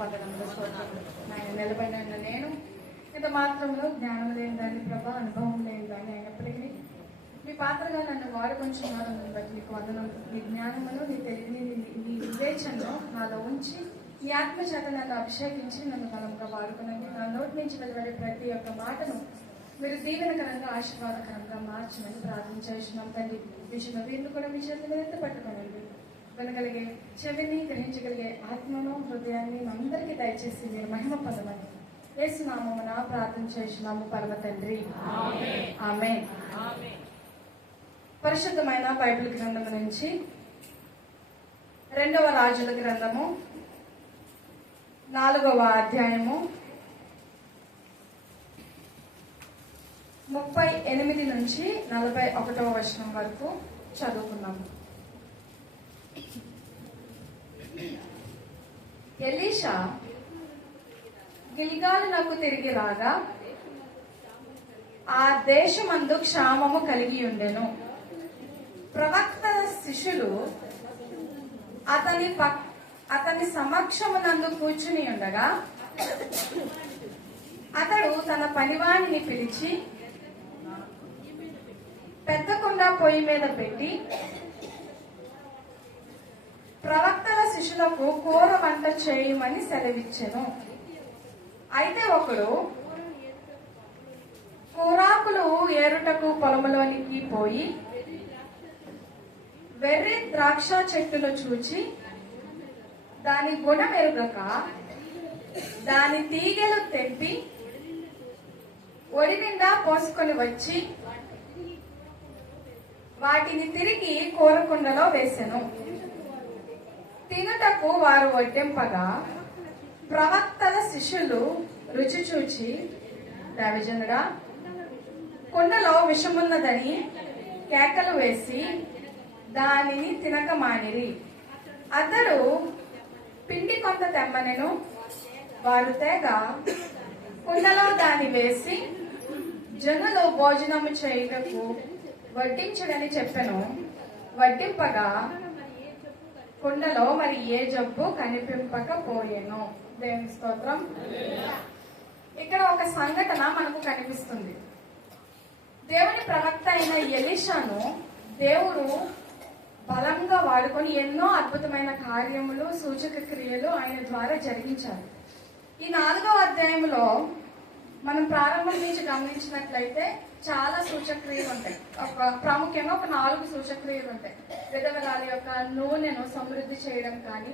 వందనములు స్తోత్రములు. ఆయన నిలబడిన నేను ఇంత మాత్రంలో జ్ఞానం లేని దాన్ని ప్రభా, అనుభవం లేని దాన్ని అయినప్పటికీ మీ పాత్రగా నన్ను వాడుకొంచున్నారు. బట్టి నీకు వందనములు. నీ జ్ఞానమును, నీ తెలివిని, నీ వివేచనను నాలో ఉంచి ఈ ఆత్మ చేత నన్ను అభిషేకించి నన్ను బలంగా వాడుకునండి. నా నోటి నుంచి వెలువడే ప్రతి ఒక్క మాటను మీరు దీవెనకరంగా ఆశీర్వాదకరంగా మార్చమని ప్రార్థించేస్తున్నాం తండ్రి. విషయంలో వీళ్ళు కూడా మీ చేతులు ఎత్తి పట్టుకోనండి. వినగలిగే చెవిని, గ్రహించగలిగే ఆత్మను, హృదయాన్ని అందరికీ దయచేసి మీరు మహిమ పొందమని యేసు నామమున ప్రార్థన చేస్తున్నాము పరమ తండ్రి, ఆమేన్. పరిశుద్ధమైన బైబిల్ గ్రంథం నుంచి 2వ రాజుల గ్రంథము 4వ అధ్యాయము 38 నుంచి 41వ వచనం వరకు చదువుకున్నాము. ఎలీషా గిల్గాలునకు తిరిగి రాగా ఆ దేశమందు క్షామము కలిగి ఉండెను. ప్రవక్త శిష్యులు అతని సమక్షమునందు కూర్చుని ఉండగా అతడు తన పనివాణిని పిలిచి పెద్ద కుండ పొయ్యి మీద పెట్టి ప్రవక్తల శిష్యులకు కూర వంట చేయమని సెలవిచ్చెను. అయితే ఒకడు కూరాకులు ఏరుటకు పొలములోనికి పోయి వెర్రి ద్రాక్ష చెట్టును చూచి దాని గుణం ఎరుగక దాని తీగెలు తెంపి ఒడి నిండా పోసుకొని వచ్చి వాటిని తిరిగి కూరకుండలో వేసెను. తినుటకు వారు వడ్డింపగా ప్రవక్తల శిష్యులు రుచి చూచి, దైవజనుడా, కుండలో విషమున్నదని కేకలు వేసి దానిని తినక మానిరి. అతడు పిండి కొంత తెమ్మనెను. వారు తేగ కుండలో దాన్ని వేసి జనులు భోజనము చేయుటకు వడ్డించుడని చెప్పెను. వడ్డింపగా కుండలో మరి ఏ జబ్బు కనిపింపకపోయేను. దేవుని స్తోత్రం. ఇక్కడ ఒక సంఘటన మనకు కనిపిస్తుంది. దేవుని ప్రవక్త అయిన ఎలీషాను దేవుడు బలంగా వాడుకొని ఎన్నో అద్భుతమైన కార్యములు, సూచక క్రియలు ఆయన ద్వారా జరిగించారు. ఈ 4వ అధ్యాయంలో మనం ప్రారంభం నుంచి గమనించినట్లయితే చాలా సూచక్రియలు ఉంటాయి. ప్రాముఖ్యంగా ఒక 4 సూచక్రియలు ఉంటాయి. విధవరాలి యొక్క నూనెను సమృద్ధి చేయడం కానీ,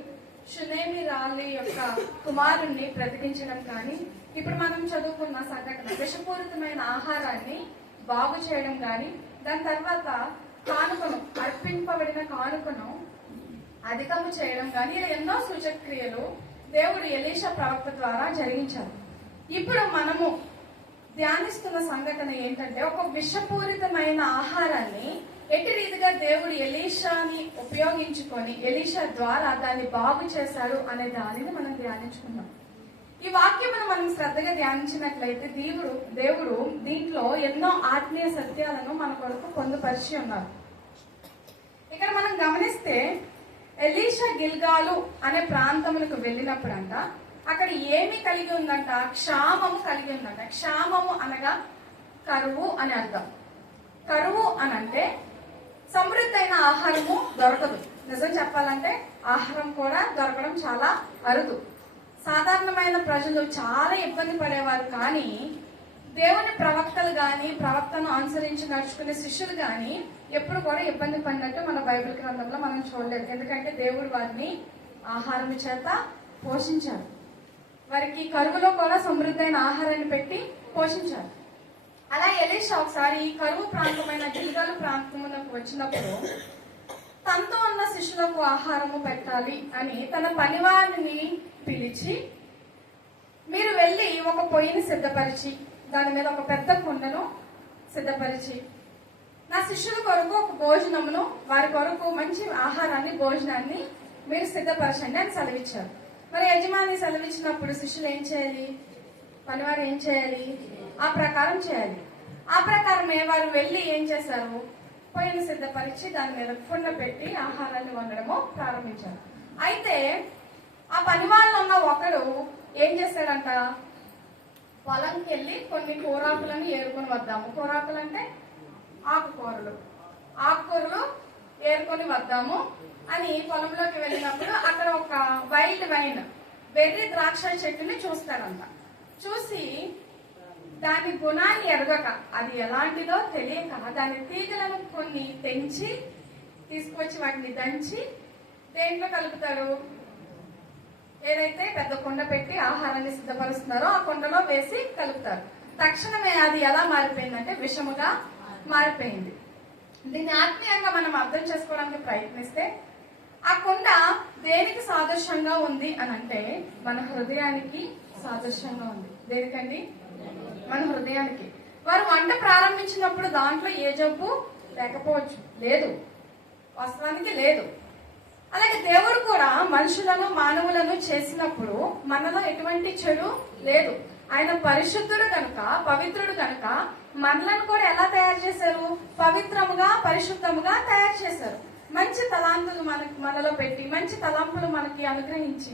షునేమి రాలి యొక్క కుమారుణ్ణి బ్రతికించడం కానీ, ఇప్పుడు మనం చదువుకున్న సంఘటన విషపూరితమైన ఆహారాన్ని బాగు చేయడం కానీ, దాని తర్వాత కానుకను, అర్పింపబడిన కానుకను అధికము చేయడం కానీ, ఇలా ఎన్నో సూచక్రియలు దేవుడు ఎలీషా ప్రవక్త ద్వారా జరిగించారు. ఇప్పుడు మనము ధ్యానిస్తున్న సంఘటన ఏంటంటే, ఒక విషపూరితమైన ఆహారాన్ని ఎట్టి రీతిగా దేవుడు ఎలీషాని ఉపయోగించుకొని ఎలీషా ద్వారా దాన్ని బాగు చేశాడు అనే దానిని మనం ధ్యానించుకున్నాం. ఈ వాక్యమును మనం శ్రద్ధగా ధ్యానించినట్లయితే దేవుడు దీంట్లో ఎన్నో ఆత్మీయ సత్యాలను మన కొరకు పొందుపరిచి ఉన్నారు. ఇక్కడ మనం గమనిస్తే ఎలీషా గిల్గాలు అనే ప్రాంతములకు వెళ్ళినప్పుడంట అక్కడ ఏమి కలిగి ఉందంట? క్షామము కలిగి ఉందంట. క్షామము అనగా కరువు అని అర్థం. కరువు అనంటే సమృద్ధి అయిన ఆహారము దొరకదు. నిజం చెప్పాలంటే ఆహారం కూడా దొరకడం చాలా అరుదు. సాధారణమైన ప్రజలు చాలా ఇబ్బంది పడేవారు. కానీ దేవుని ప్రవక్తలు గాని, ప్రవక్తను అనుసరించి నడుచుకునే శిష్యులు గాని ఎప్పుడు కూడా ఇబ్బంది పడినట్టు మన బైబిల్ గ్రంథంలో మనం చూడలేదు. ఎందుకంటే దేవుడు వారిని ఆహారం చేత పోషించారు. వారికి కరువులో కూడా సమృద్ధైన ఆహారాన్ని పెట్టి పోషించారు. అలా ఎలీషా ఒకసారి ఈ కరువు ప్రాంతమైన గిల్గాలు ప్రాంతమునకు వచ్చినప్పుడు తనతో ఉన్న శిష్యులకు ఆహారము పెట్టాలి అని తన పనివారిని పిలిచి, మీరు వెళ్ళి ఒక పొయ్యిని సిద్ధపరిచి దాని మీద ఒక పెద్ద కుండను సిద్ధపరిచి నా శిష్యుల కొరకు ఒక భోజనమును, వారి కొరకు మంచి ఆహారాన్ని, భోజనాన్ని మీరు సిద్ధపరచండి అని సెలవిచ్చారు. మరి యజమాని సెలవిచ్చినప్పుడు శిష్యులు ఏం చేయాలి? పనివారు ఏం చేయాలి? ఆ ప్రకారం చేయాలి. ఆ ప్రకారమే వారు వెళ్ళి ఏం చేశారు? పొయ్యిని సిద్ధపరిచి దాని మీద కుండ పెట్టి ఆహారాన్ని వండడము ప్రారంభించారు. అయితే ఆ పని వాళ్ళు ఉన్న ఒకడు ఏం చేశాడంట, పొలంకి వెళ్ళి కొన్ని కూరాకులను ఏరుకొని వద్దాము. కూరాకులు అంటే ఆకుకూరలు ఏరుకొని వద్దాము అని పొలంలోకి వెళ్ళినప్పుడు అక్కడ ఒక వైల్డ్ వైన్ బెర్రీ ద్రాక్ష చెట్టుని చూస్తాడంట. చూసి దాని గుణాన్ని ఎరగక, అది ఎలాంటిదో తెలియక దాని తీగలను కొన్ని తెంచి తీసుకొచ్చి వాటిని దంచి దేంట్లో కలుపుతారు, ఏదైతే పెద్ద కుండ పెట్టి ఆహారాన్ని సిద్ధపరుస్తున్నారో ఆ కుండలో వేసి కలుపుతారు. తక్షణమే అది ఎలా మారిపోయిందంటే విషముగా మారిపోయింది. దీన్ని ఆత్మీయంగా మనం అర్థం చేసుకోవడానికి ప్రయత్నిస్తే ఆ కుండ దేనికి సాదృశ్యంగా ఉంది అని అంటే మన హృదయానికి సాదృశ్యంగా ఉంది. దేనికండి? మన హృదయానికి. వారు వంట ప్రారంభించినప్పుడు దాంట్లో ఏ జబ్బు లేకపోవచ్చు, లేదు, వాస్తవానికి లేదు. అలాగే దేవుడు కూడా మనుషులను మానవులను చేసినప్పుడు మనలో ఎటువంటి చెడు లేదు. ఆయన పరిశుద్ధుడు కనుక, పవిత్రుడు కనుక మనలను కూడా ఎలా తయారు చేశారు? పవిత్రముగా, పరిశుద్ధముగా తయారు చేశారు. మంచి తలాంతులు మనలో పెట్టి, మంచి తలంపులు మనకి అనుగ్రహించి,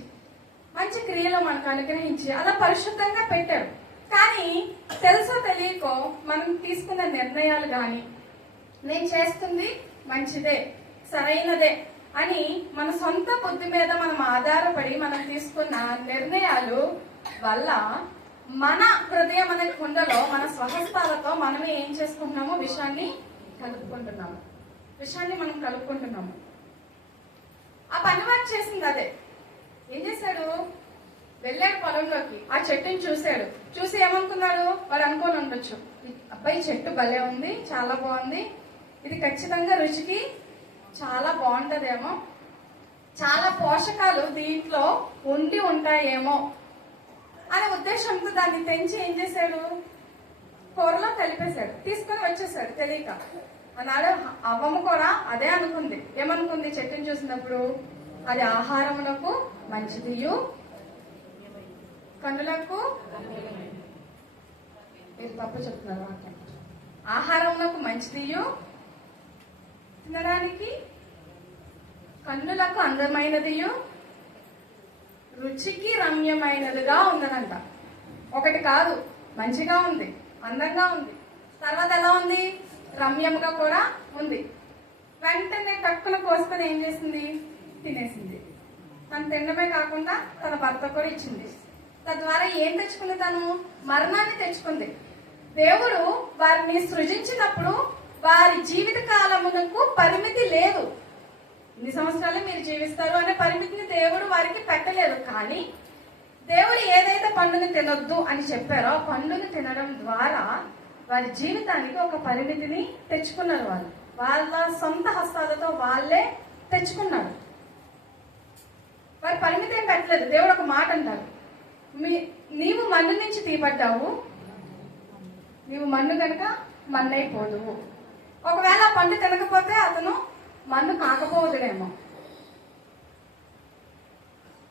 మంచి క్రియలు మనకు అనుగ్రహించి అలా పరిశుద్ధంగా పెట్టారు. కానీ తెలుసో తెలియకో మనం తీసుకున్న నిర్ణయాలు గాని, నేను చేస్తుంది మంచిదే, సరైనదే అని మన సొంత బుద్ధి మీద మనం ఆధారపడి మనం తీసుకున్న నిర్ణయాలు వల్ల మన హృదయం అనే కుండలో మన స్వహస్తాలతో మనమే ఏం చేసుకుంటున్నామో విషయాన్ని మనం కలుపుకుంటున్నాము. ఆ పనివాడు చేసింది అదే. ఏం చేశాడు? వెళ్ళాడు పొలంలోకి, ఆ చెట్టుని చూశాడు. చూసి ఏమనుకున్నాడు? వాడు అనుకోని ఉండొచ్చు, అబ్బాయి చెట్టు భలే ఉంది, చాలా బాగుంది, ఇది ఖచ్చితంగా రుచికి చాలా బాగుంటదేమో, చాలా పోషకాలు దీంట్లో ఉండి ఉంటాయేమో అనే ఉద్దేశంతో దాన్ని తెంచి ఏం చేశాడు? కూరలో కలిపేశాడు, తీసుకొని వచ్చేసాడు తెలియక. అన్నాడు అవ్వము కూడా అదే అనుకుంది. ఏమనుకుంది? చెట్టుని చూసినప్పుడు అది ఆహారమునకు మంచిదియు, కన్నులకు, మీరు తప్పు చెప్తున్నారు, ఆహారమునకు మంచిదియు, తినడానికి కన్నులకు అందమైనదియు, రుచికి రమ్యమైనదిగా ఉందనంట. ఒకటి కాదు, మంచిగా ఉంది, అందంగా ఉంది, తర్వాత ఎలా ఉంది? రమ్యంగా కూడా ఉంది. వెంటనే టక్కున కోసుకొని ఏం చేసింది? తినేసింది. తను తినడమే కాకుండా తన భర్త కూడా ఇచ్చింది. తద్వారా ఏం తెచ్చుకుంది? తను మరణాన్ని తెచ్చుకుంది. దేవుడు వారిని సృజించినప్పుడు వారి జీవిత కాలమునకు పరిమితి లేదు. ఇన్ని సంవత్సరాలు మీరు జీవిస్తారు అనే పరిమితిని దేవుడు వారికి పెట్టలేదు. కానీ దేవుడు ఏదైతే పండుని తినొద్దు అని చెప్పారో ఆ పండుని తినడం ద్వారా వారి జీవితానికి ఒక పరిమితిని తెచ్చుకున్నారు. వాళ్ళ సొంత హస్తాలతో వాళ్ళే తెచ్చుకున్నారు. వారి పరిమితి ఏం పెట్టలేదు. దేవుడు ఒక మాట అంటారు, నీవు మన్ను నుంచి తీయబడ్డావు, నీవు మన్ను కనుక మన్నైపోదువు. ఒకవేళ పండు తినకపోతే అతను మన్ను కాకపోదుడేమో.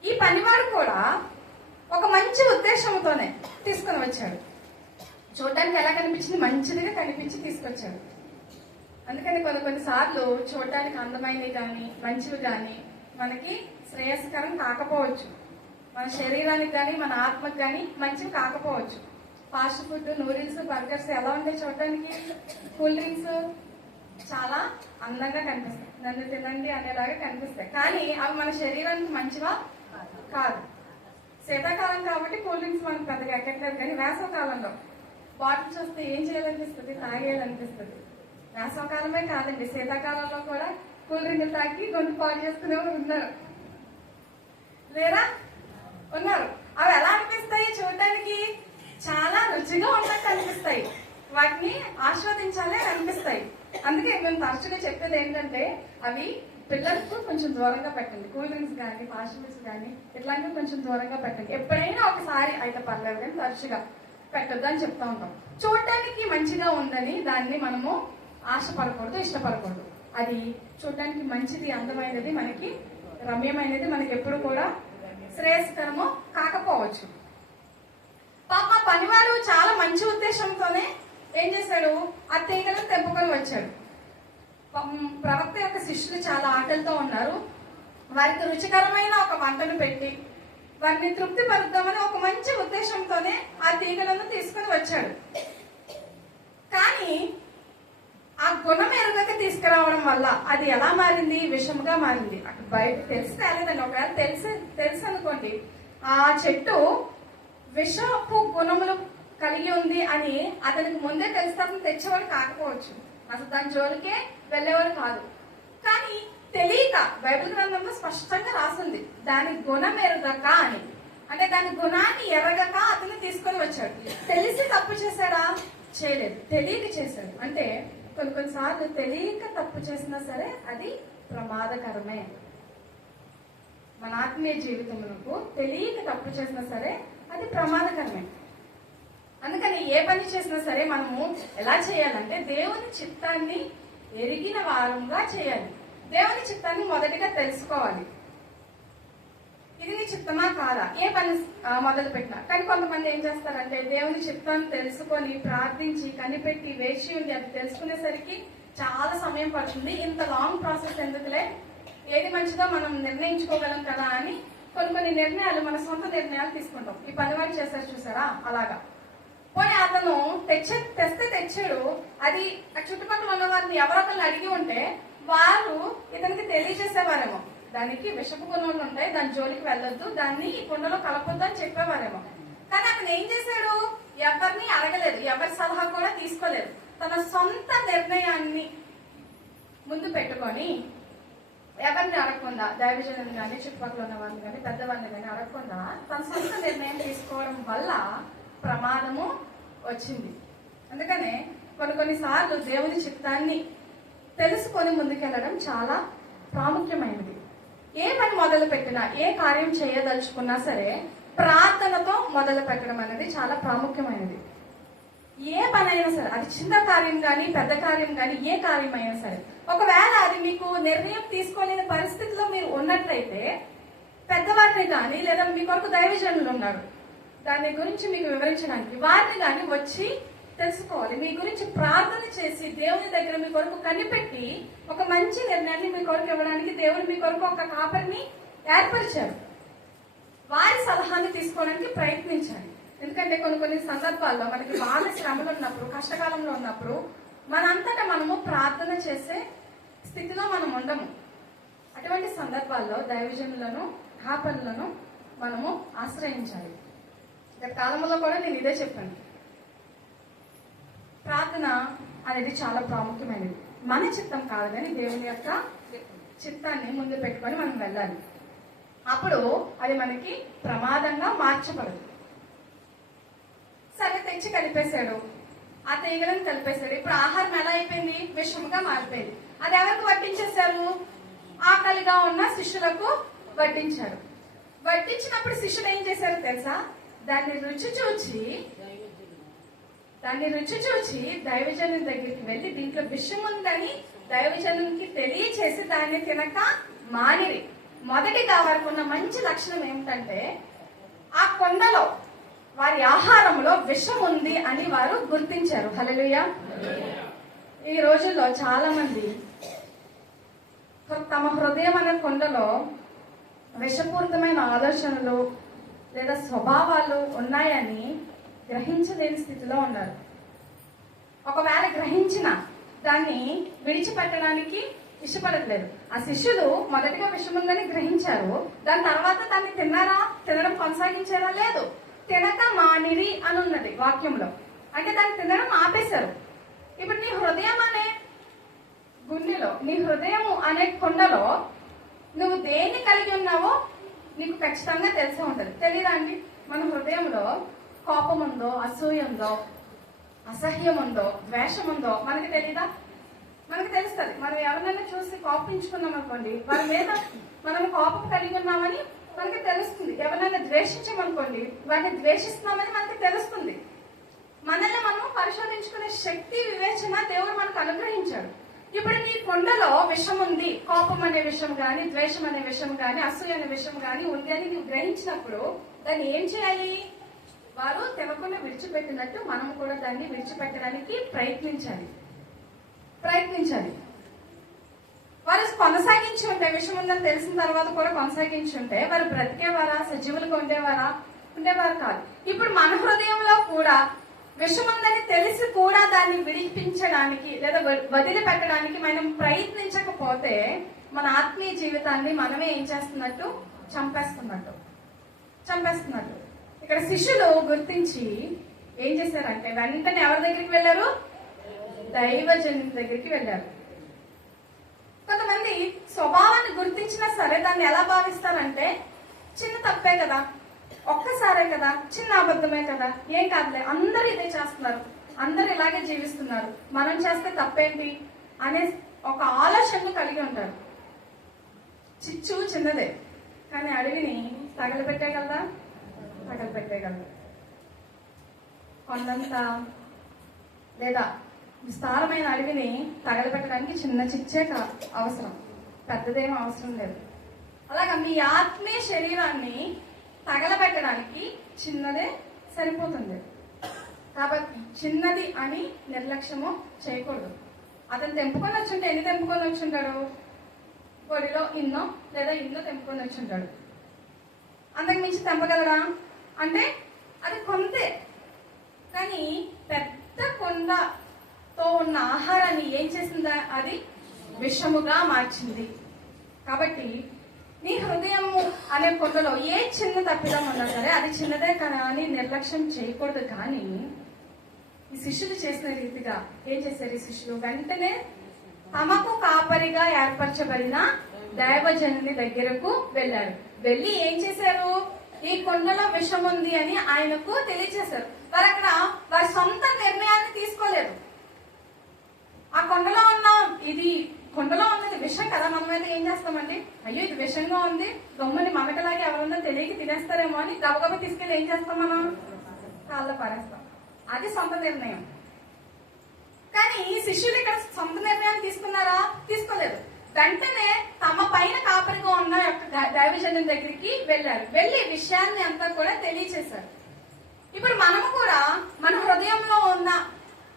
ఈ పనివాడు కూడా ఒక మంచి ఉద్దేశంతోనే తీసుకుని వచ్చాడు. చూడడానికి ఎలా కనిపించింది? మంచిదిగా కనిపించి తీసుకొచ్చాడు. అందుకని కొన్నిసార్లు చూడడానికి అందమైనవి కానీ మంచివి కానీ మనకి శ్రేయస్కరం కాకపోవచ్చు. మన శరీరానికి కానీ మన ఆత్మకు కానీ మంచివి కాకపోవచ్చు. ఫాస్ట్ ఫుడ్, నూడిల్స్, బర్గర్స్ ఎలా ఉంటాయి చూడడానికి? కూల్ డ్రింక్స్ చాలా అందంగా కనిపిస్తాయి, నన్ను తినండి అనేలాగా కనిపిస్తాయి. కానీ అవి మన శరీరానికి మంచివా కాదు. శీతాకాలం కాబట్టి కూల్ డ్రింక్స్ మనకు పెద్దగా ఎక్కట్లేదు. కానీ వేసవకాలంలో బాటిల్స్ వస్తే ఏం చేయాలనిపిస్తుంది? తాగేయాలనిపిస్తుంది. వేసవకాలమే కాదండి, శీతాకాలంలో కూడా కూల్ డ్రింకులు తాగి గొంతు పాడు చేసుకునే ఉన్నారు, లేరా? ఉన్నారు. అవి ఎలా అనిపిస్తాయి? చూడడానికి చాలా రుచిగా ఉన్నట్టు అనిపిస్తాయి, వాటిని ఆస్వాదించాలి అనిపిస్తాయి. అందుకే మేము తరచుగా చెప్పేది ఏంటంటే అవి పిల్లలకు కొంచెం దూరంగా పెట్టండి. కూల్ డ్రింక్స్ కానీ ఫాస్ట్ ఫుడ్స్ కానీ ఇట్లాంటివి కొంచెం దూరంగా పెట్టండి. ఎప్పుడైనా ఒకసారి అయితే పర్లేదు, కానీ తరచుగా పెట్టద్దు అని చెప్తా ఉంటాం. చూడటానికి మంచిగా ఉందని దాన్ని మనము ఆశపడకూడదు, ఇష్టపడకూడదు. అది చూడటానికి మంచిది, అందమైనది, మనకి రమ్యమైనది మనకి ఎప్పుడు కూడా శ్రేయస్కరము కాకపోవచ్చు. పాప పనివాడు చాలా మంచి ఉద్దేశంతోనే ఏం చేశాడు? ఆ తీగలను తెంపుకొని వచ్చాడు. ప్రవక్త యొక్క శిష్యులు చాలా ఆకలితో ఉన్నారు. వారికి రుచికరమైన ఒక వంటను పెట్టి వారిని తృప్తి పరుద్దామని ఒక మంచి ఉద్దేశంతోనే ఆ తీగలను తీసుకుని వచ్చాడు. కానీ ఆ గుణం ఎరుగక తీసుకురావడం వల్ల అది ఎలా మారింది? విషముగా మారింది. అటు బయట తెలిసి రాలేదండి. ఒకవేళ తెలుసు అనుకోండి, ఆ చెట్టు విషపు గుణములు కలిగి ఉంది అని అతనికి ముందే తెలిస్తే అతను తెచ్చేవాడు కాకపోవచ్చు, అసలు దాని జోలికే వెళ్ళేవాడు కాదు. కానీ తెలియక బైబిల్ గ్రంథంలో స్పష్టంగా రాసింది దాని గుణం ఎరగక అని. అంటే దాని గుణాన్ని ఎరగక అతను తీసుకొని వచ్చాడు. తెలిసి తప్పు చేశాడా? చేయలేదు, తెలియక చేశాడు. అంటే కొన్నిసార్లు తెలియక తప్పు చేసినా సరే అది ప్రమాదకరమే. మన ఆత్మీయ జీవితంలో తెలియక తప్పు చేసినా సరే అది ప్రమాదకరమే. అందుకని ఏ పని చేసినా సరే మనము ఎలా చేయాలంటే దేవుని చిత్తాన్ని ఎరిగిన వారంగా చేయాలి. దేవుని చిత్తాన్ని మొదటిగా తెలుసుకోవాలి. ఇది నీ చిత్తమా కాదా? ఏ పని మొదలు పెట్టినా. కానీ కొంతమంది ఏం చేస్తారంటే దేవుని చిత్తాన్ని తెలుసుకొని ప్రార్థించి కనిపెట్టి వేచి ఉండి అది తెలుసుకునేసరికి చాలా సమయం పడుతుంది. ఇంత లాంగ్ ప్రాసెస్ ఎందుకులే, ఏది మంచిదో మనం నిర్ణయించుకోగలం కదా అని కొన్ని నిర్ణయాలు, మన సొంత నిర్ణయాలు తీసుకుంటాం. ఈ పనివాడు చేశారు చూసారా, అలాగా. పోనీ అతను తెస్తే తెచ్చాడు, అది ఆ చుట్టుపక్కల ఉన్న వారిని ఎవరొకరిని అడిగి ఉంటే వారు ఇతనికి తెలియజేసేవారేమో, దానికి విషపు గుణాలు ఉంటాయి, దాని జోలికి వెళ్ళొద్దు, దాన్ని ఈ కుండలో కలపొద్దు అని చెప్పేవారేమో. కానీ అతను ఏం చేశాడు? ఎవరిని అడగలేదు, ఎవరి సలహా కూడా తీసుకోలేదు. తన సొంత నిర్ణయాన్ని ముందు పెట్టుకొని ఎవరిని అడగకుండా, దైవజనులు కానీ చుట్టుపక్కల ఉన్న వారిని కానీ పెద్దవారిని కానీ అడగకుండా తన సొంత నిర్ణయం తీసుకోవడం వల్ల ప్రమాదము వచ్చింది. అందుకనే కొన్నిసార్లు దేవుని చిత్తాన్ని తెలుసుకొని ముందుకెళ్ళడం చాలా ప్రాముఖ్యమైనది. ఏ పని మొదలు పెట్టినా, ఏ కార్యం చేయదలుచుకున్నా సరే ప్రార్థనతో మొదలు పెట్టడం అనేది చాలా ప్రాముఖ్యమైనది. ఏ పని అయినా సరే, అది చిన్న కార్యం కానీ పెద్ద కార్యం కానీ ఏ కార్యం అయినా సరే, ఒకవేళ అది మీకు నిర్ణయం తీసుకోలేని పరిస్థితిలో మీరు ఉన్నట్లయితే పెద్దవారిని కానీ లేదా మీ కొరకు దైవజనులు ఉన్నారు దాని గురించి మీకు వివరించడానికి, వారిని కానీ వచ్చి తెలుసుకోవాలి. మీ గురించి ప్రార్థన చేసి దేవుని దగ్గర మీ కొరకు కనిపెట్టి ఒక మంచి నిర్ణయాన్ని మీ కొరకు ఇవ్వడానికి దేవుడు మీ కొరకు ఒక కాపరిని ఏర్పరిచారు. వారి సలహాన్ని తీసుకోవడానికి ప్రయత్నించాలి. ఎందుకంటే కొన్ని సందర్భాల్లో మనకి బాగా శ్రమలు ఉన్నప్పుడు, కష్టకాలంలో ఉన్నప్పుడు మనంతటా మనము ప్రార్థన చేసే స్థితిలో మనం ఉండము. అటువంటి సందర్భాల్లో దైవజనులను, కాపరులను మనము ఆశ్రయించాలి. గత కాలంలో కూడా నేను ఇదే చెప్పాను. ప్రార్థన అనేది చాలా ప్రాముఖ్యమైనది. మన చిత్తం కాదు కానీ దేవుని యొక్క చిత్తాన్ని ముందు పెట్టుకొని మనం వెళ్ళాలి. అప్పుడు అది మనకి ప్రమాదంగా మార్చబడదు. సరే, తెచ్చి కలిపేశాడు, ఆ తీగలను కలిపేశాడు. ఇప్పుడు ఆహారం ఎలా అయిపోయింది? విషముగా మారిపోయింది. అది ఎవరికి వడ్డించేశారు? ఆకలిగా ఉన్న శిష్యులకు వడ్డించారు. వడ్డించినప్పుడు శిష్యులు ఏం చేశారు తెలుసా? దాన్ని రుచి చూచి దైవజనుని దగ్గరికి వెళ్ళి దీంట్లో విషం ఉందని దైవజనునికి తెలియచేసి దాన్ని తినక మానిరి. మొదటిగా వారికి ఉన్న మంచి లక్షణం ఏమిటంటే ఆ కొండలో వారి ఆహారంలో విషం ఉంది అని వారు గుర్తించారు. హల్లెలూయా. ఈ రోజుల్లో చాలా మంది తమ హృదయం అనే కొండలో విషపూరితమైన ఆలోచనలు లేదా స్వభావాలు ఉన్నాయని గ్రహించలేని స్థితిలో ఉన్నారు. ఒకవేళ గ్రహించిన దాన్ని విడిచిపెట్టడానికి ఇష్టపడట్లేదు. ఆ శిష్యులు మొదటిగా విషముందని గ్రహించారు, దాని తర్వాత దాన్ని తిన్నారా? తినడం కొనసాగించారా? లేదు. తినక మానిరి అని ఉన్నది వాక్యంలో. అంటే దాన్ని తినడం ఆపేశారు. ఇప్పుడు నీ హృదయం అనే గుండెలో, నీ హృదయం అనే కొండలో నువ్వు దేన్ని కలిగి ఉన్నావో నీకు ఖచ్చితంగా తెలిసే ఉంటది. తెలీదా అండి? మన హృదయంలో కోపం ఉందో, అసూయ ఉందో, అసహ్యం ఉందో, ద్వేషం ఉందో మనకి తెలీదా? మనకి తెలుస్తుంది. మనం ఎవరినైనా చూసి కోపించుకున్నాం అనుకోండి, వారి మీద మనం కోపం కలిగి ఉన్నామని మనకి తెలుస్తుంది. ఎవరినైనా ద్వేషించామనుకోండి, వారిని ద్వేషిస్తున్నామని మనకి తెలుస్తుంది. మనల్ని మనం పరిశోధించుకునే శక్తి, వివేచన దేవుడు మనకు అనుగ్రహించాడు. ఇప్పుడు నీ కొండలో విషం ఉంది, కోపం అనే విషయం గాని, ద్వేషం అనే విషయం గాని, అసూయ అనే విషయం గాని ఉంది అని నువ్వు గ్రహించినప్పుడు దాన్ని ఏం చేయాలి? వారు తినకుండా విడిచిపెట్టినట్టు మనం కూడా దాన్ని విడిచిపెట్టడానికి ప్రయత్నించాలి. వారు కొనసాగించి ఉంటే, విషయం ఉందని తెలిసిన తర్వాత కూడా కొనసాగించి ఉంటే వారు బ్రతికేవారా, సజీవులుగా ఉండేవారు కాదు. ఇప్పుడు మన హృదయంలో కూడా విషం ఉందని తెలిసి కూడా దాన్ని విడిపించడానికి లేదా వదిలిపెట్టడానికి మనం ప్రయత్నించకపోతే మన ఆత్మీయ జీవితాన్ని మనమే ఏం చేస్తున్నట్టు? చంపేస్తున్నట్టు. ఇక్కడ శిష్యులు గుర్తించి ఏం చేశారంటే వెంటనే ఎవరి దగ్గరికి వెళ్ళారు? దైవజనుని దగ్గరికి వెళ్ళారు. కొంతమంది స్వభావాన్ని గుర్తించినా సరే దాన్ని ఎలా భావిస్తారంటే చిన్న తప్పే కదా, ఒక్కసారే కదా, చిన్న అబద్ధమే కదా, ఏం కాదులే, అందరూ ఇదే చేస్తున్నారు, అందరూ ఇలాగే జీవిస్తున్నారు, మనం చేస్తే తప్పేంటి అనే ఒక ఆలోచనలు కలిగి ఉంటారు. చిచ్చు చిన్నదే కానీ అడవిని తగలబెట్టేయగలదా? తగలబెట్టేయగలదు. కొండంత లేదా విస్తారమైన అడవిని తగలబెట్టడానికి చిన్న చిచ్చే అవసరం, పెద్దదేమో అవసరం లేదు. అలాగా మీ ఆత్మీయ శరీరాన్ని తగలబెట్టడానికి చిన్నదే సరిపోతుంది. కాబట్టి చిన్నది అని నిర్లక్ష్యము చేయకూడదు. అతను తెంపుకొని వచ్చుంటే ఎన్ని తెంపుకొని వచ్చుంటాడు? పొడిలో ఇన్నో లేదా ఇన్నో తెంపుకొని వచ్చుంటాడు. అంతకు మించి తెంపగలరా అంటే అది కొంతే. కానీ పెద్ద కొండతో ఉన్న ఆహారాన్ని ఏం చేసిందా? అది విషముగా మార్చింది. కాబట్టి నీ హృదయము అనే కొండలో ఏ చిన్న తప్పిదం ఉన్నా సరే అది చిన్నదే కదా అని నిర్లక్ష్యం చేయకూడదు. కానీ ఈ శిష్యులు చేసిన రీతిగా ఏం చేశారు? ఈ శిష్యులు వెంటనే తమకు కాపరిగా ఏర్పరచబడిన దైవజనుని దగ్గరకు వెళ్ళారు. వెళ్ళి ఏం చేశారు? ఈ కొండలో విషం ఉంది అని ఆయనకు తెలియజేశారు. వారు అక్కడ వారి సొంత నిర్ణయాన్ని తీసుకోలేదు. ఆ కొండలో ఉన్నది విషం కదా, మనమైతే ఏం చేస్తామండి? అయ్యో ఇది విషంగా ఉంది, దొమ్మని మనకలాగే ఎవరన్నా తెలియక తినేస్తారేమో అని గబగబ తీసుకెళ్ళి ఏం చేస్తాం? మనం కాళ్ళ పారేస్తాం. అది సొంత నిర్ణయం. కానీ ఈ శిష్యులు ఇక్కడ సొంత నిర్ణయాన్ని తీసుకున్నారా? తీసుకోలేదు. వెంటనే తమ పైన కాపరిగా ఉన్న దైవజనుని దగ్గరికి వెళ్ళారు. వెళ్ళి విషయాన్ని అంతా కూడా తెలియచేశారు. ఇప్పుడు మనము కూడా మన హృదయంలో ఉన్న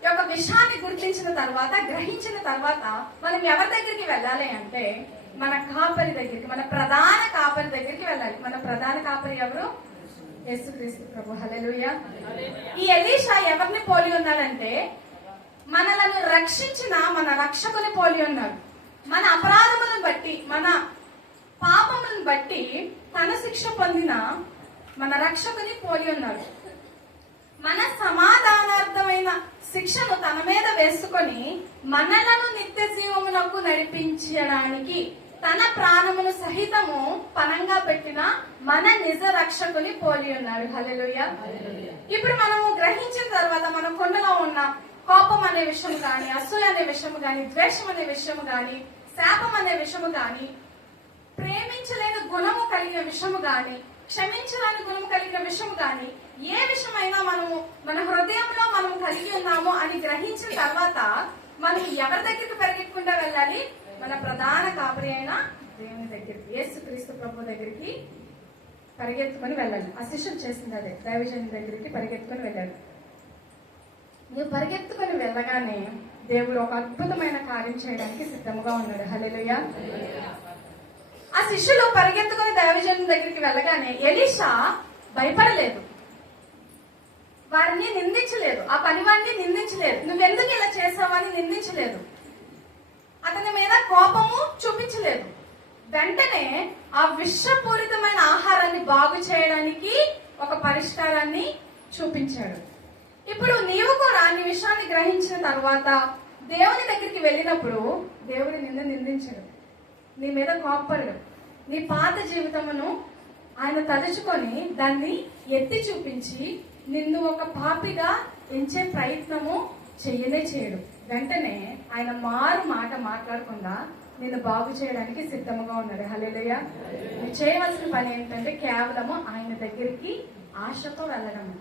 యొక్క విషయాన్ని గుర్తించిన తర్వాత, గ్రహించిన తర్వాత మనం ఎవరి దగ్గరికి వెళ్ళాలి అంటే మన కాపరి దగ్గరికి, మన ప్రధాన కాపరి దగ్గరికి వెళ్ళాలి. మన ప్రధాన కాపరి ఎవరు? యేసుక్రీస్తు ప్రభు. హల్లెలూయా. ఈ ఎలీషా ఎవరిని పోలి ఉన్నాడంటే మనలను రక్షించిన మన రక్షకుని పోలి ఉన్నాడు. మన అపరాధములను బట్టి, మన పాపములను బట్టి తన శిక్ష పొందిన మన రక్షకుని పోలి ఉన్నాడు. మన సమాధానార్థమైన శిక్షను తన మీద వేసుకొని మనలను నిత్య జీవమునకు నడిపించడానికి తన ప్రాణమును సహితము పనంగా పెట్టిన మన నిజ రక్షకుని పోలి ఉన్నాడు. హల్లెలూయా. ఇప్పుడు మనము గ్రహించిన తర్వాత మన కొండలో ఉన్న కోపం అనే విషయం గాని, అసూయ అనే విషయం గాని, ద్వేషం అనే విషయం గాని, శాపం అనే విషయము గాని, ప్రేమించలేని గుణము కలిగిన విషయము గాని, క్షమించలేని గుణము కలిగిన విషయము గాని, ఏ విషయమైనా మనము మన హృదయంలో మనం కలిగి ఉన్నాము అని గ్రహించిన తర్వాత మనం ఎవరి దగ్గరికి పరిగెత్తుకుంటూ వెళ్ళాలి? మన ప్రధాన కాపరి అయిన దేవుని దగ్గరికి, యేసుక్రీస్తు ప్రభు దగ్గరికి పరిగెత్తుకొని వెళ్ళాలి. ఆ శిష్యులు చేసింది అదే, దైవజనుని దగ్గరికి పరిగెత్తుకొని వెళ్ళాలి. నువ్వు పరిగెత్తుకొని వెళ్ళగానే దేవుడు ఒక అద్భుతమైన కార్యం చేయడానికి సిద్ధంగా ఉన్నాడు. హల్లెలూయా. ఆ శిష్యులు పరిగెత్తుకొని దైవజనుని దగ్గరికి వెళ్ళగానే ఎలీషా భయపడలేదు, వారిని నిందించలేదు, ఆ పనివాడిని నిందించలేదు, నువ్వెందుకు ఇలా చేసావని నిందించలేదు, అతని మీద కోపము చూపించలేదు. వెంటనే ఆ విషపూరితమైన ఆహారాన్ని బాగు చేయడానికి ఒక పరిష్కారాన్ని చూపించాడు. ఇప్పుడు నీవు కూడా నీ విషయాన్ని గ్రహించిన తర్వాత దేవుని దగ్గరికి వెళ్ళినప్పుడు దేవుడు నిన్ను నిందించడు, నీ మీద కోప్పడు. నీ పాత జీవితమును ఆయన తలుచుకొని దాన్ని ఎత్తి చూపించి నిన్ను ఒక పాపిగా ఎంచే ప్రయత్నము చేయడు. వెంటనే ఆయన మారు మాట మాట్లాడకుండా నిన్ను బాగు చేయడానికి సిద్ధముగా ఉన్నాడు. హల్లెలూయా. నువ్వు చేయవలసిన పని ఏంటంటే కేవలము ఆయన దగ్గరికి ఆశతో వెళ్ళడము.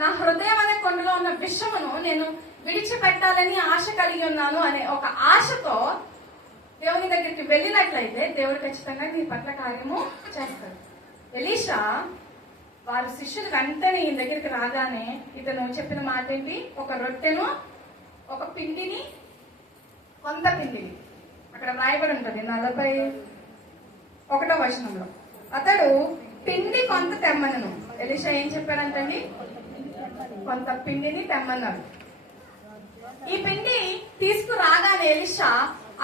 నా హృదయం అనే కొండలో ఉన్న విషమును నేను విడిచిపెట్టాలని ఆశ కలిగి ఉన్నాను అనే ఒక ఆశతో దేవుని దగ్గరికి వెళ్ళినట్లయితే దేవుడు ఖచ్చితంగా నీ పట్ల కార్యము చేస్తాడు. ఎలీషా వారి శిష్యులు వెంటనే ఈయన దగ్గరికి రాగానే ఇతను చెప్పిన మాట ఏంటి? ఒక రొట్టెను, ఒక పిండిని కొంత పిండిని. అక్కడ రాయబడి ఉంటుంది 41వ వచనంలో. అతడు పిండి కొంత తెమ్మనను. ఎలీషా ఏం చెప్పాడంటండి? కొంత పిండిని తెమ్మన్నాడు. ఈ పిండి తీసుకురాగానే ఎలీషా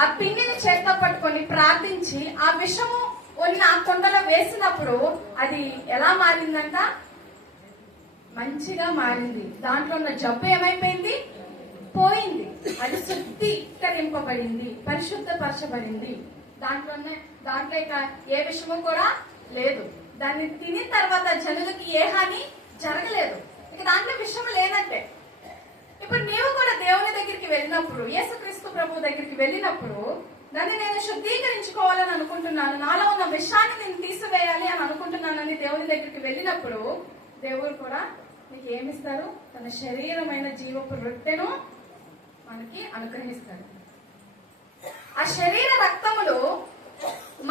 ఆ పిండిని చేతిలో పట్టుకొని ప్రార్థించి ఆ విషము ఉన్న కొండలో వేసినప్పుడు అది ఎలా మారిందంట? మంచిగా మారింది. దాంట్లో ఉన్న జబ్బు ఏమైపోయింది? పోయింది. అది శుద్ధీకరింపబడింది, పరిశుద్ధపరచబడింది. దాంట్లో ఇక ఏ విషయము కూడా లేదు. దాన్ని తిని తర్వాత జనులకి ఏ హాని జరగలేదు. ఇక దాంట్లో విషయం లేదంటే ఇప్పుడు నీవు కూడా దేవుని దగ్గరికి వెళ్ళినప్పుడు, యేసుక్రీస్తు ప్రభు దగ్గరికి వెళ్ళినప్పుడు, నన్ను నేను శుద్ధీకరించుకోవాలని అనుకుంటున్నాను, నాలో ఉన్న విషయాన్ని నేను తీసివేయాలి అని అనుకుంటున్నానని దేవుని దగ్గరికి వెళ్ళినప్పుడు దేవుడు కూడా నీకు ఏమిస్తారు? తన శరీరమైన జీవపు రొట్టెను మనకి అనుగ్రహిస్తాడు. ఆ శరీర రక్తములు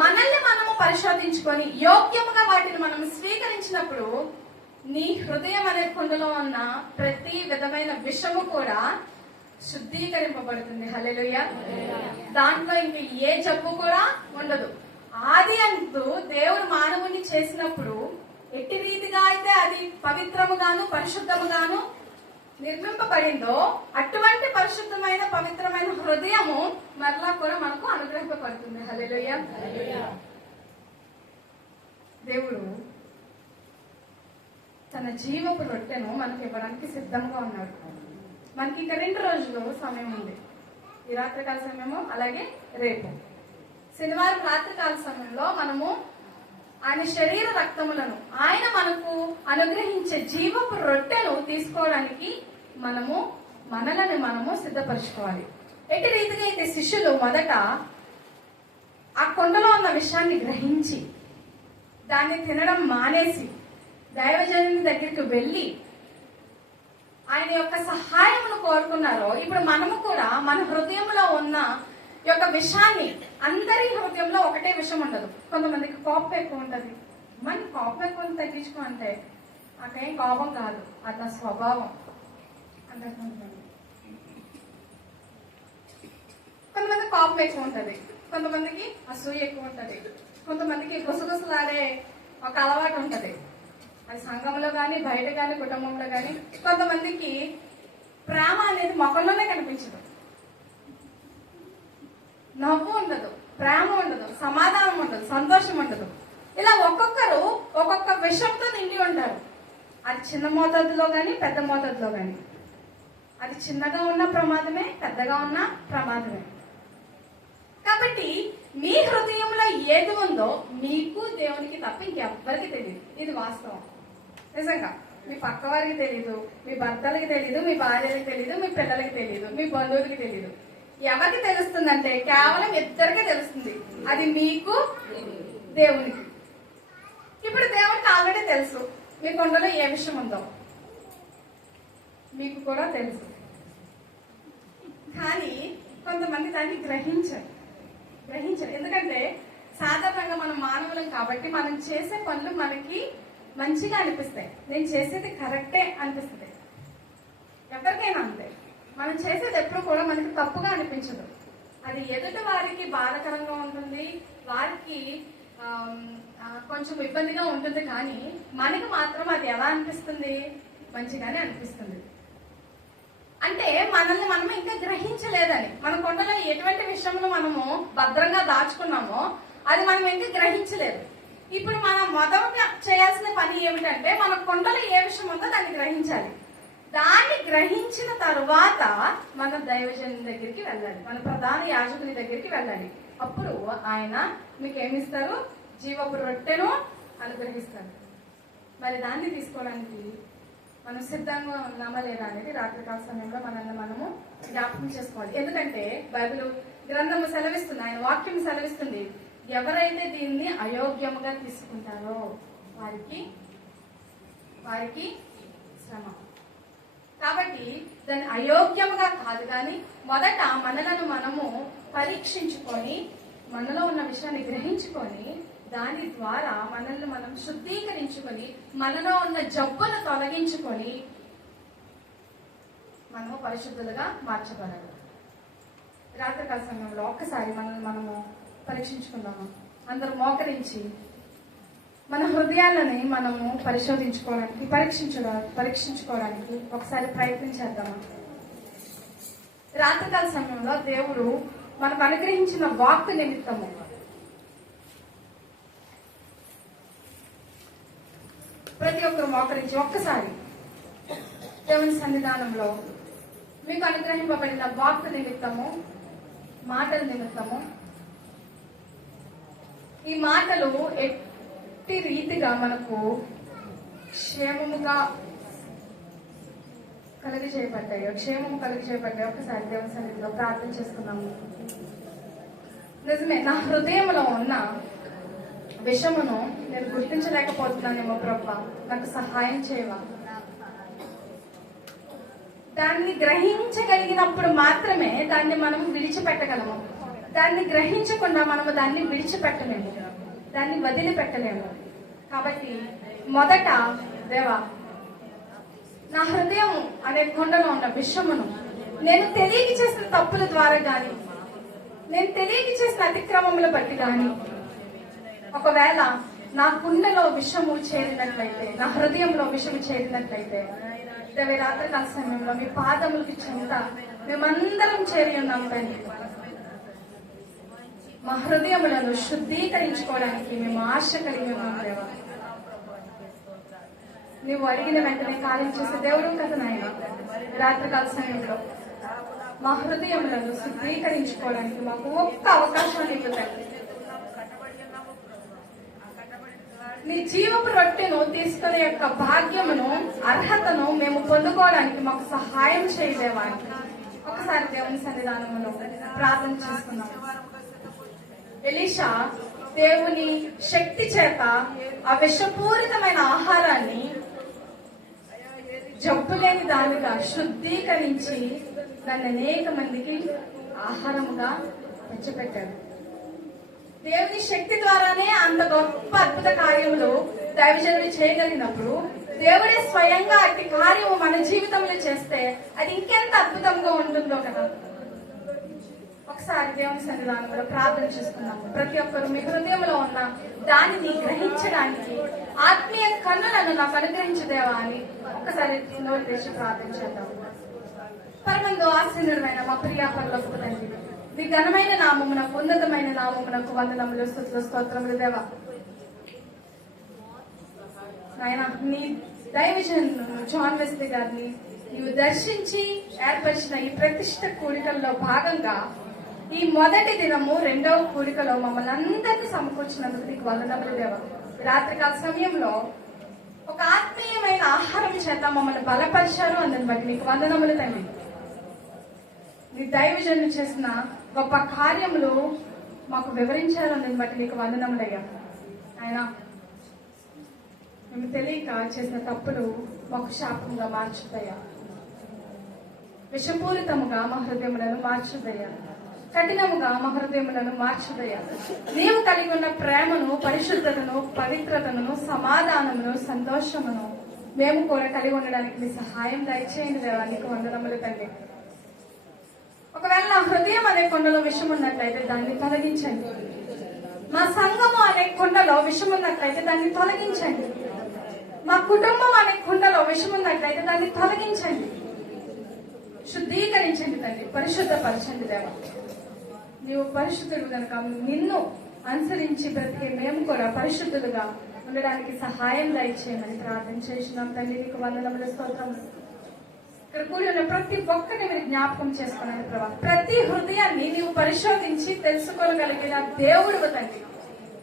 మనల్ని మనము పరిశోధించుకొని యోగ్యముగా వాటిని మనం స్వీకరించినప్పుడు నీ హృదయం అనే కుండలో ఉన్న ప్రతి విధమైన విషము కూడా శుద్ధీకరింపబడుతుంది. హల్లెలూయా. దాంట్లో ఇంక ఏ జబ్బు కూడా ఉండదు. ఆది అంటూ దేవుడు మానవుని చేసినప్పుడు ఎట్టి రీతిగా అయితే అది పవిత్రముగాను పరిశుద్ధముగాను నిర్మింపబడిందో అటువంటి పరిశుద్ధమైన పవిత్రమైన హృదయము మరలా కూడా మనకు అనుగ్రహింపబడుతుంది. హల్లెలూయా. దేవుడు తన జీవపు రొట్టెను మనకి ఇవ్వడానికి సిద్ధంగా ఉన్నాడు. మనకి ఇక 2 రోజులు సమయం ఉంది. ఈ రాత్రికాల సమయము, అలాగే రేపు శనివారం రాత్రికాల సమయంలో మనము ఆయన శరీర రక్తములను, ఆయన మనకు అనుగ్రహించే జీవపు రొట్టెను తీసుకోవడానికి మనలను మనము సిద్ధపరచుకోవాలి. ఎట్టి రీతిగా అయితే శిష్యులు మొదట ఆ కొండలో ఉన్న విషయాన్ని గ్రహించి దాన్ని తినడం మానేసి దైవజనుని దగ్గరికి వెళ్ళి ఆయన యొక్క సహాయమును కోరుకున్నారో, ఇప్పుడు మనము కూడా మన హృదయంలో ఉన్న యొక్క విషయాన్ని, అందరి హృదయంలో ఒకటే విషయం ఉండదు. కొంతమందికి కోపం ఎక్కువ ఉంటుంది. మన కోపం ఎక్కువ తగ్గించుకో అంటే నాకేం కోపం కాదు, అది నా స్వభావం అంటే. కొంతమంది కోపం ఎక్కువ ఉంటుంది, కొంతమందికి అసూయ ఎక్కువ ఉంటుంది, కొంతమందికి గుసగుసలాడే ఒక అలవాటు ఉంటుంది. అది సంఘంలో కానీ, బయట కానీ, కుటుంబంలో కానీ. కొంతమందికి ప్రేమ అనేది మొక్కల్లోనే కనిపించదు. నవ్వు ఉండదు, ప్రేమ ఉండదు, సమాధానం ఉండదు, సంతోషం ఉండదు. ఇలా ఒక్కొక్కరు ఒక్కొక్క విషయంతో నిండి ఉంటారు. అది చిన్న మోతాదులో కానీ, పెద్ద మోతాదులో కానీ. అది చిన్నగా ఉన్న ప్రమాదమే, పెద్దగా ఉన్న ప్రమాదమే. కాబట్టి మీ హృదయంలో ఏది ఉందో మీకు దేవునికి తప్ప ఇంకెవ్వరికి తెలియదు. ఇది వాస్తవం. నిజంగా మీ పక్క వారికి తెలీదు, మీ భర్తలకి తెలీదు, మీ భార్యలకు తెలీదు, మీ పిల్లలకి తెలీదు, మీ బంధువులకి తెలీదు. ఎవరికి తెలుస్తుందంటే కేవలం ఇద్దరికే తెలుస్తుంది. అది మీకు, దేవునికి. ఇప్పుడు దేవునికి ఆల్రెడీ తెలుసు మీ కొండలో ఏ విషయం ఉందో, మీకు కూడా తెలుసు. కానీ కొంతమంది దాన్ని గ్రహించరు. ఎందుకంటే సాధారణంగా మనం మానవులం కాబట్టి మనం చేసే పనులు మనకి మంచిగా అనిపిస్తాయి. నేను చేసేది కరెక్టే అనిపిస్తుంది. ఎవరికైనా అంతే. మనం చేసేది ఎప్పుడు కూడా మనకి తప్పుగా అనిపించదు. అది ఎదుటి వారికి బాధకరంగా ఉంటుంది, వారికి కొంచెం ఇబ్బందిగా ఉంటుంది. కానీ మనకి మాత్రం అది ఎలా అనిపిస్తుంది? మంచిగానే అనిపిస్తుంది. అంటే మనల్ని మనం ఇంకా గ్రహించలేదని, మన కొండలో ఎటువంటి విషయంలో మనము భద్రంగా దాచుకున్నామో అది మనం ఇంకా గ్రహించలేదు. ఇప్పుడు మనం మొదట చేయాల్సిన పని ఏమిటంటే మన కొండలో ఏ విషయం ఉందో దాన్ని గ్రహించాలి. దాన్ని గ్రహించిన తరువాత మనం దైవజనుని దగ్గరికి వెళ్ళాలి, మన ప్రధాన యాజకుని దగ్గరికి వెళ్ళాలి. అప్పుడు ఆయన మీకు ఏమిస్తారు? జీవపు రొట్టెను అనుగ్రహిస్తారు. మరి దాన్ని తీసుకోవడానికి మనం సిద్ధంగా ఉన్నామా లేదా అనేది రాత్రికాల సమయంలో మనల్ని మనము జ్ఞాపకం చేసుకోవాలి. ఎందుకంటే బైబిల్ గ్రంథము సెలవిస్తుంది, ఆయన వాక్యం సెలవిస్తుంది, ఎవరైతే దీన్ని అయోగ్యముగా తీసుకుంటారో వారికి శ్రమ. కాబట్టి దాన్ని అయోగ్యముగా కాదు, కానీ మొదట మనలను మనము పరీక్షించుకొని మనలో ఉన్న విషయాన్ని గ్రహించుకొని దాని ద్వారా మనల్ని మనం శుద్ధీకరించుకొని మనలో ఉన్న జబ్బును తొలగించుకొని మనము పరిశుద్ధులుగా మార్చబడాలి. రాత్రికాల సమయంలో ఒక్కసారి మనము పరీక్షించుకుందాము. అందరూ మోకరించి మన హృదయాలని మనము పరీక్షించుకోవడానికి ఒకసారి ప్రయత్నం చేద్దాము. రాత్రికాల సమయంలో దేవుడు మనకు అనుగ్రహించిన వాక్కు నిమిత్తము ప్రతి ఒక్కరు మోకరించి ఒక్కసారి దేవుని సన్నిధానంలో మీకు అనుగ్రహింపబడిన వాక్కు నిమిత్తము, మాటల నిమిత్తము, ఈ మాటలు ఎట్టి రీతిగా మనకు క్షేమము కలిగజేయబడ్డాయి. ఒకసారి దేవుని సన్నిధిలో ప్రార్థన చేసుకున్నాము. నిజమే, నా హృదయంలో ఉన్న విషమును నేను గుర్తించలేకపోతున్నానేమో ప్రభా, నాకు సహాయం చేయవా. దాన్ని గ్రహించగలిగినప్పుడు మాత్రమే దాన్ని మనం విడిచిపెట్టగలము. దాన్ని గ్రహించకుండా మనము దాన్ని విడిచిపెట్టలేము, దాన్ని వదిలిపెట్టలేము. కాబట్టి మొదట దేవా, నా హృదయం అనే కొండలో ఉన్న విషమును నేను తెలియక చేసిన తప్పుల ద్వారా గాని, నేను తెలియక చేసిన అతిక్రమముల బట్టి గాని, ఒకవేళ నా కుండలో విషము చేరినట్లయితే, నా హృదయంలో విషము చేరినట్లయితే, రాత్రికాల సమయంలో మీ పాదములకి చెంత మేమందరం చేరి ఉన్నాం తండ్రి. మా హృదయములను శుద్ధీకరించుకోవడానికి మేము ఆశ కలిగి ఉన్నాం దేవా. నువ్వు అడిగిన వెంటనే కార్యం చేసే దేవుడు కదా నాయన. రాత్రికాల సమయంలో మా హృదయములను శుద్ధీకరించుకోవడానికి మాకు ఒక్క అవకాశాన్ని ఇవ్వండి. నీ జీవపు రొట్టెను తీసుకునే యొక్క భాగ్యమును, అర్హతను మేము పొందుకోవడానికి మాకు సహాయం చేయలేవానికి ఒకసారి దేవుని సన్నిధానంలో ప్రార్థన చేసుకున్నాం. ఎలీషా దేవుని శక్తి చేత ఆ విషపూరితమైన ఆహారాన్ని జబ్బులేని దానిగా శుద్ధీకరించి దాన్ని అనేక మందికి ఆహారముగా తెచ్చిపెట్టాడు. దేవుని శక్తి ద్వారానే అంత గొప్ప అద్భుత కార్యములు దైవజనులు చేయగలిగినప్పుడు, దేవుడే స్వయంగా అట్టి కార్యము మన జీవితంలో చేస్తే అది ఇంకెంత అద్భుతంగా ఉంటుందో కదా. ఒకసారి దేవుని సన్నిధానంలో ప్రార్థన చేసుకున్నాము. ప్రతి ఒక్కరు మీ హృదయంలో ఉన్న దానిని గ్రహించడానికి ఆత్మీయ కన్నులను నాకు అనుగ్రహించదేవా అని ఒక్కసారి నోరు తెచ్చి ప్రార్థన చేద్దాం. పరమందు ఆశీర్వదమైన మా ప్రియా పరలోకపు తండ్రి, మీ ఘనమైన నామమునకు, ఉన్నతమైన నామమునకు వందనములు, స్తుతులు, స్తోత్రములు దేవా. నాయన, నీ దైవజనులను జాన్ వెస్లీ గారిని నీవు దర్శించి ఏర్పరిచిన ఈ ప్రతిష్ట కూడికల్లో భాగంగా ఈ మొదటి దినము రెండవ కూడికలో మమ్మల్ని అందరినీ సమకూర్చినందుకు నీకు వందనములు దేవా. రాత్రికాల సమయంలో ఒక ఆత్మీయమైన ఆహారం చేత మమ్మల్ని బలపరిచారు, అందుని బట్టి నీకు వందనములు తండ్రి. నీ దైవజనులు చేసిన గొప్ప కార్యములు మాకు వివరించారు, అందుని బట్టి నీకు వందనములయ్యా. ఆయన మేము తెలియక చేసిన తప్పులు మాకు శాపంగా మార్చుతాయా, విషపూరితముగా మా హృదయములను మార్చుదయ్యా, కఠినముగా మా హృదయములను మార్చుదయ్యా. నీవు కలిగి ఉన్న ప్రేమను, పరిశుద్ధతను, పవిత్రతను, సమాధానమును, సంతోషమును మేము కూడా కలిగి ఉండడానికి మీ సహాయం దయచేయండి దేవా. నీకు వందనములు తండ్రి. ఒకవేళ నా హృదయం అనే కొండలో విషం ఉన్నట్లయితే దాన్ని తొలగించండి. మా సంఘము అనే కొండలో విషం ఉన్నట్లయితే దాన్ని తొలగించండి. మా కుటుంబం అనే కొండలో విషం ఉన్నట్లయితే దాన్ని తొలగించండి. శుద్ధీకరించండి తండ్రి, పరిశుద్ధపరచండి దేవా. నీవు పరిశుద్ధుడు కనుక నిన్ను అనుసరించి బ్రతికే మేము కూడా పరిశుద్ధులుగా ఉండడానికి సహాయం దయచేయమని ప్రార్థన చేసినాం తండ్రి. నీకు వందనములు, స్తోత్రములు. ఇక్కడ కూడి ఉన్న ప్రతి ఒక్కరిని మీరు జ్ఞాపకం చేసుకున్నాను ప్రభా. ప్రతి హృదయాన్ని నీవు పరిశోధించి తెలుసుకోగలిగిన దేవుడు తండ్రి.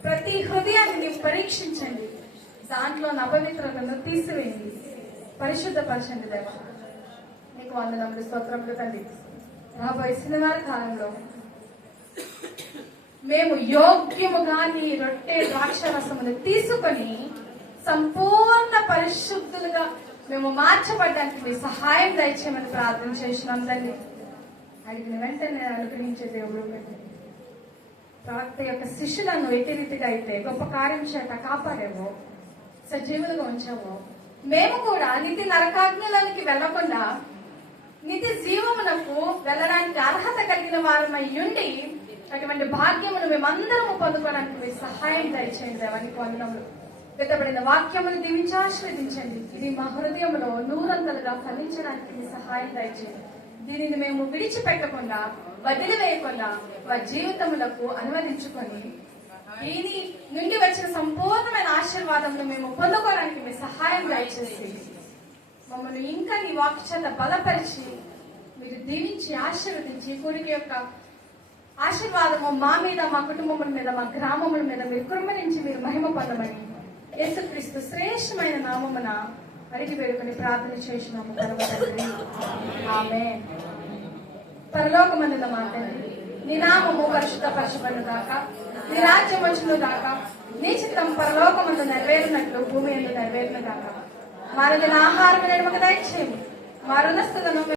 ప్రతి హృదయాన్ని నీవు పరీక్షించండి, దాంట్లో అపవిత్రతను తీసివేయండి, పరిశుద్ధపరచండి దేవా. నీకు వందనములు, స్తోత్రములు తండ్రి. రాబోయే శనివార కాలంలో మేము యోగ్యముగా నీ రొట్టె ద్రాక్షరసమును తీసుకొని సంపూర్ణ పరిశుద్ధులుగా మేము మార్చబడ్డానికి మీ సహాయం దయచేయమని ప్రార్థన చేసినాం తండ్రి. అడిగిన వెంటనే అనుగ్రహించే దేవుడు. ప్రవక్త యొక్క శిష్యులను ఎట్టి రీతిగా అయితే గొప్ప కార్యం చేత కాపాడేవో, సజీవులుగా ఉంచావో, మేము కూడా నిత్య నరకాగ్నులకి వెళ్లకుండా నిత్య జీవమునకు వెళ్ళడానికి అర్హత కలిగిన వారమై ఉండి అటువంటి భాగ్యమును మేమందరము పొందుకోవడానికి మీరు సహాయం దయచేయండి. దేవానికి వందనములు. గతపడిన వాక్యమును దీవించి ఆశీర్వదించండి. ఇది మా హృదయంలో నూరంతలుగా ఫలించడానికి మీ సహాయం దయచేయండి. దీనిని మేము విడిచిపెట్టకుండా వదిలివేయకుండా మా జీవితములకు అనువదించుకొని దీని నుండి వచ్చిన సంపూర్ణమైన ఆశీర్వాదమును మేము పొందుకోవడానికి మీ సహాయం దయచేసి మమ్మల్ని ఇంకా నీ వాక్య చేత బలపరిచి మీరు దీవించి ఆశీర్వదించి కూడిక యొక్క ఆశీర్వాదము మా మీద, మా కుటుంబముల మీద, మా గ్రామముల మీద మీరు కృమ్మరించి మీరు మహిమ పొందమని యేసుక్రీస్తు శ్రేష్టమైన నామమున అడిగి వేడుకొని ప్రార్థన చేసినాము తండ్రి. ఆమేన్. పరలోకమందున మా తండ్రి, నీ నామము పరిశుద్ధపరచబడును గాక, నీ రాజ్యం వచ్చును గాక, నీ చిత్తం పరలోకమందు నెరవేరినట్లు భూమి యందు నెరవేరును గాక. మారుదిన ఆహారం నేడు మాకు దయచేయము. మా రుణస్థులను